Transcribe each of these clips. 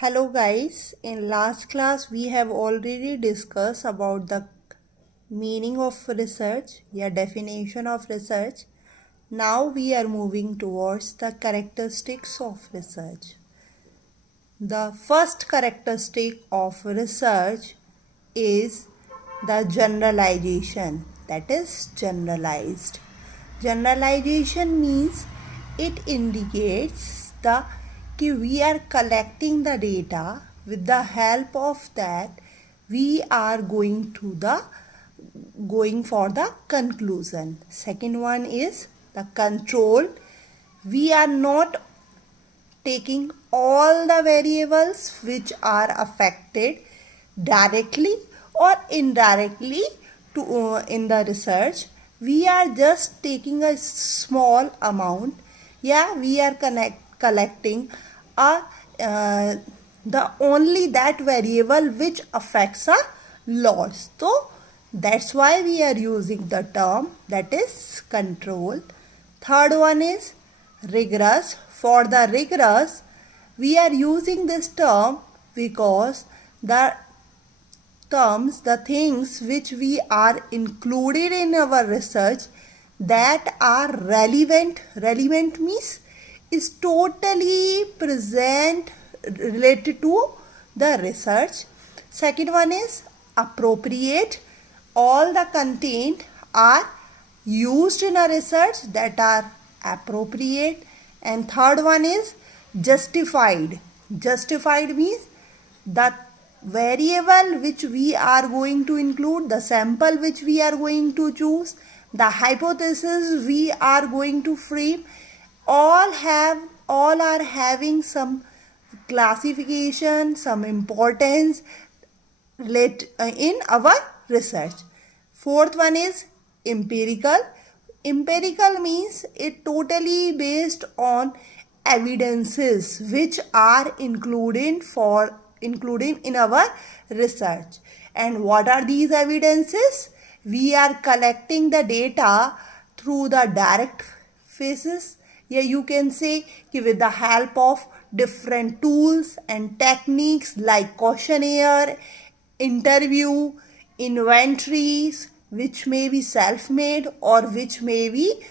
Hello guys, in last class we have already discussed about the meaning of research, definition of research. Now we are moving towards the characteristics of research. The first characteristic of research is the generalization, that is generalized. Generalization means it indicates the we are collecting the data. With the help of that we are going for the conclusion. Second one is the control. We are not taking all the variables which are affected directly or indirectly in the research. We are just taking a small amount. We are collecting the only that variable which affects a loss. So that's why we are using the term that is control. Third one is rigorous. For the rigorous, we are using this term because the things which we are included in our research that are relevant. Relevant means is totally present related to the research. Second one is appropriate. All the content are used in a research that are appropriate. And third one is justified. Justified means the variable which we are going to include, the sample which we are going to choose, the hypothesis we are going to frame, all are having some classification, some importance in our research. Fourth one is empirical. Empirical means it totally based on evidences which are included in our research. And what are these evidences? We are collecting the data through the direct phases. You can say with the help of different tools and techniques like questionnaire, interview, inventories, which may be self-made or which may be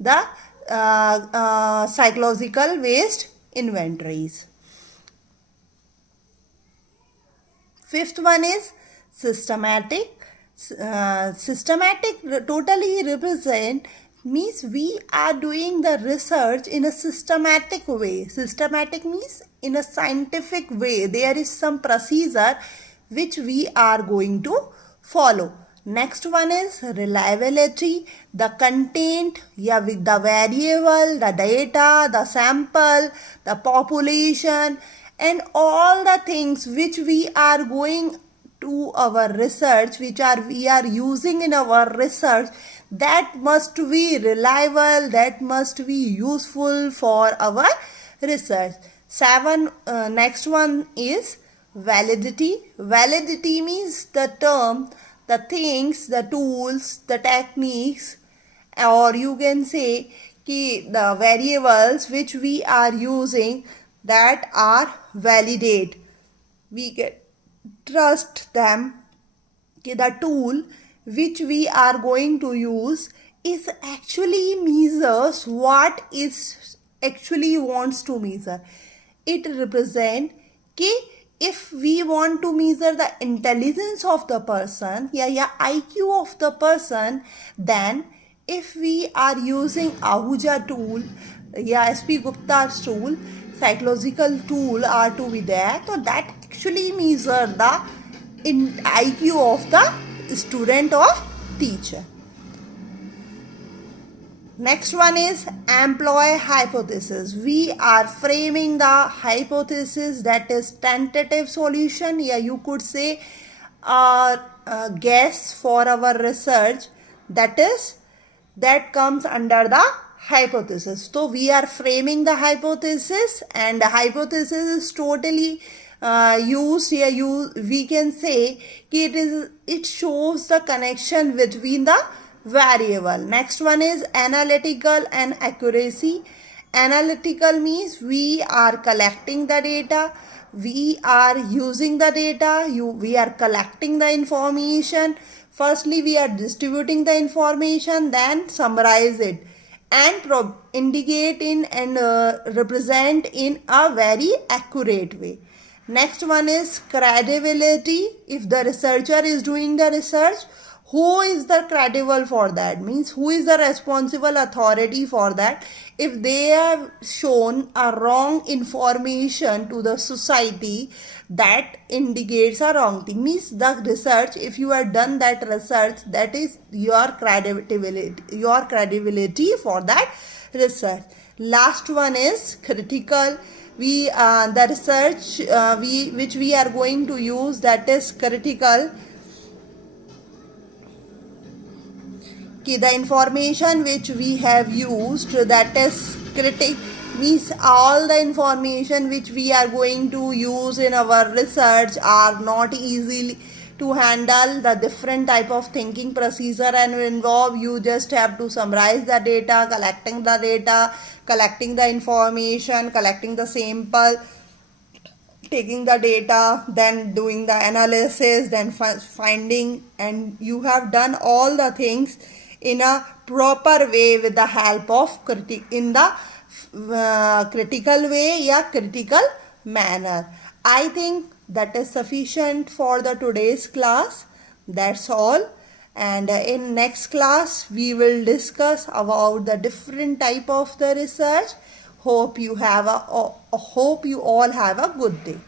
the psychological based inventories. Fifth one is systematic. Systematic totally represent means we are doing the research in a systematic way. Systematic means in a scientific way. There is some procedure which we are going to follow. Next one is reliability. The content, with the variable, the data, the sample, the population, and all the things which we are going to our research, we are using in our research, that must be reliable, that must be useful for our research. Next one is validity. Validity means the term, the things, the tools, the techniques, or you can say the variables which we are using that are validate. We can trust them. The tool which we are going to use is actually measures what is actually wants to measure. It represent if we want to measure the intelligence of the person, IQ of the person, then if we are using Ahuja tool, SP Gupta's tool, psychological tool are to be there, so that actually measure the IQ of the student or teacher. Next one is employ hypothesis. We are framing the hypothesis, that is tentative solution. You could say a guess for our research, that comes under the hypothesis. So we are framing the hypothesis, and the hypothesis is totally used here. We can say it shows the connection between the variable. Next one is analytical and accuracy. Analytical means we are collecting the data, we are using the data, we are collecting the information. Firstly, we are distributing the information, then summarize it and indicate in and represent in a very accurate way. Next one is credibility. If the researcher is doing the research, who is the credible for that? Means who is the responsible authority for that? If they have shown a wrong information to the society, that indicates a wrong thing. Means the research, if you have done that research, that is your credibility for that research. Last one is critical. The research which we are going to use, that is critical. The information which we have used, that is means all the information which we are going to use in our research are not easily to handle the different type of thinking procedure and involve. You just have to summarize the data, collecting the information, collecting the sample, taking the data, then doing the analysis, then finding, and you have done all the things in a proper way with the help of in the critical way, critical manner. I think that is sufficient for the today's class. That's all. And in next class we will discuss about the different type of the research. Hope you all have a good day.